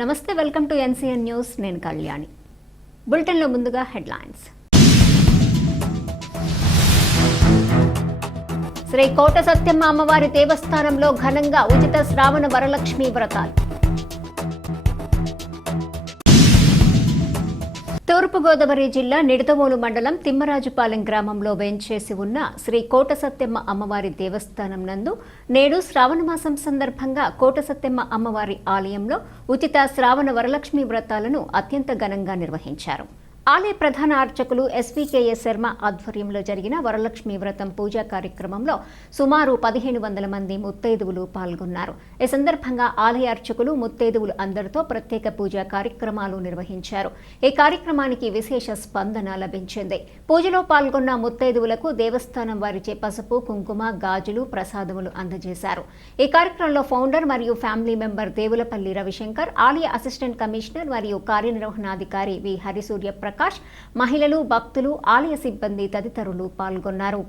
నమస్తే welcome to NCN news. నేను కళ్యాణి. బులెటిన్లో ముందుగా హెడ్లైన్స్. శ్రీ కోట సత్యమ్మ అమ్మవారి దేవస్థానంలో ఘనంగా ఉచిత శ్రావణ వరలక్ష్మి వ్రతాలు. తూర్పుగోదావరి జిల్లా నిడదవోలు మండలం తిమ్మరాజుపాలెం గ్రామంలో వేంచేసి ఉన్న శ్రీ కోటసత్తెమ్మ అమ్మవారి దేవస్థానం నందు నేడు శ్రావణమాసం సందర్భంగా కోటసత్యమ్మ అమ్మవారి ఆలయంలో ఉచిత శ్రావణ వరలక్ష్మి వ్రతాలను అత్యంత ఘనంగా నిర్వహించారు. ఆలయ ప్రధాన అర్చకులు ఎస్వికేఎస్ శర్మ ఆధ్వర్యంలో జరిగిన వరలక్ష్మి వ్రతం పూజా కార్యక్రమంలో సుమారు పదిహేను వందల మంది ముత్తైదువులు పాల్గొన్నారు. ఈ సందర్భంగా ఆలయ అర్చకులు ముత్తైదువులు అందరితో ప్రత్యేక పూజా కార్యక్రమాలు నిర్వహించారు. ఈ కార్యక్రమానికి విశేష స్పందన లభించింది. పూజలో పాల్గొన్న ముత్తైదువులకు దేవస్థానం వారిచే పసుపు కుంకుమ గాజులు ప్రసాదములు అందజేశారు. ఈ కార్యక్రమంలో ఫౌండర్ మరియు ఫ్యామిలీ మెంబర్ దేవులపల్లి రవిశంకర్ ఆలయ అసిస్టెంట్ కమిషనర్ మరియు కార్యనిర్వహణాధికారి వి హరిసూర్య ప్రకాష్ మహిళలు భక్తులు ఆలయ సిబ్బంది తదితరులు పాల్గొన్నారు.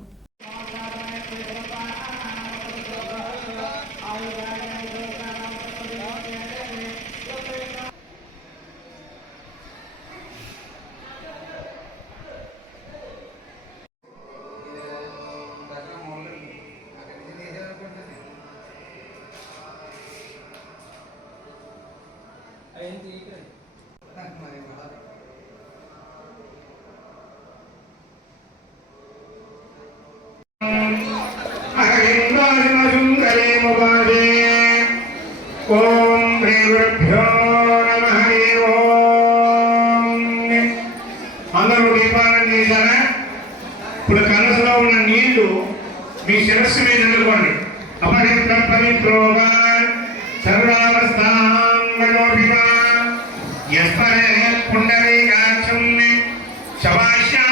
అరవిందాదిమసుందరే ముపాదే ఓం శ్రీగురుభ్యో నమ ఓం. అందరూ దీపాలను చేశారా ఇప్పుడు కలసలో ఉన్న నీళ్ళు మీ శిరస్సు మీద చల్లుకోండి అపరిత్ర పవిత్రోగా సర్వావస్థాం మనోభిమా. యస్మరే పుండరీకాక్షం శవాశ్యా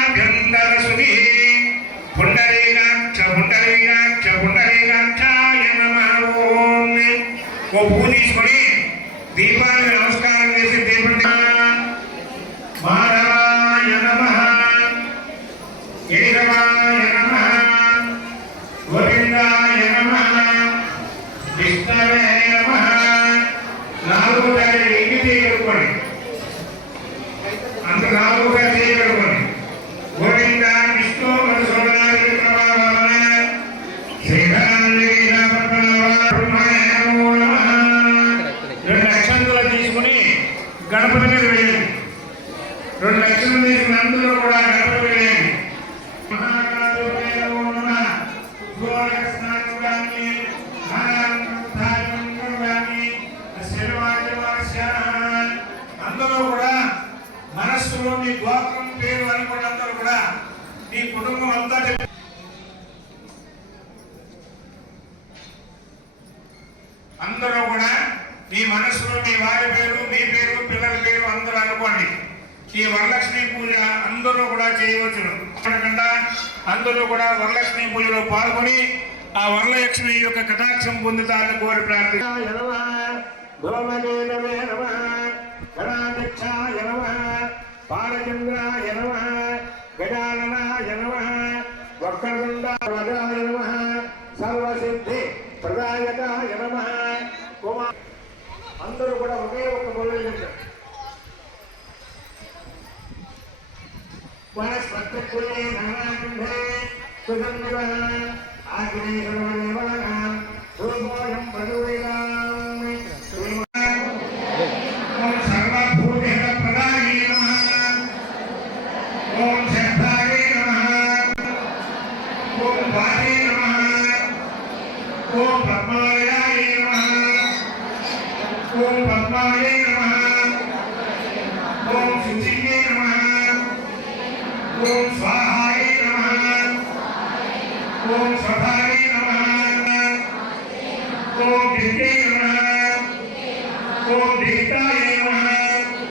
ఓ పువ్వు తీసుకుని దీపానికి నమస్కారం చేసి దీపం మాధవాయ నమః. కేశవాయ నమః. గోవిందాయ నమః. విష్ణవే నాలుగు లక్షలు కూడా గణపతి వేయండి అందరూ కూడా మనస్సులో మీ గోత్రం పేరు అనుకుని అందరూ కూడా మీ కుటుంబం అంతా అందరూ కూడా మీ మనసులో మీ వారి పేరు పిల్లల పేరు అందరూ అనుకోండి ఈ వరలక్ష్మి పూజ అందరూ కూడా చేయవచ్చును. కాకుండా అందరూ కూడా వరలక్ష్మి పూజలో పాల్గొని ఆ వరలక్ష్మి యొక్క కటాక్షం పొందుతారని కోరి ప్రార్థన సర్వసిద్ధి ప్రదాయకాయ అందరూ కూడా ఒకే ఒక్క మొదలు చెప్పారు వనస్పత్రులే నానాకుండే సుగంధ ఆగ్నేయదేవానాం సోమోయం ప్రజోదయాం ఓం సర్వభూతేన ప్రదాయే నమః ఓం శబ్దాయ నమః ఓం వాచే నమః ఓం పద్మాలయాయ నమః ఓం పద్మాయ నమః ఓం శుచియే నమః ఓం స్వాహాయ నమః ఓం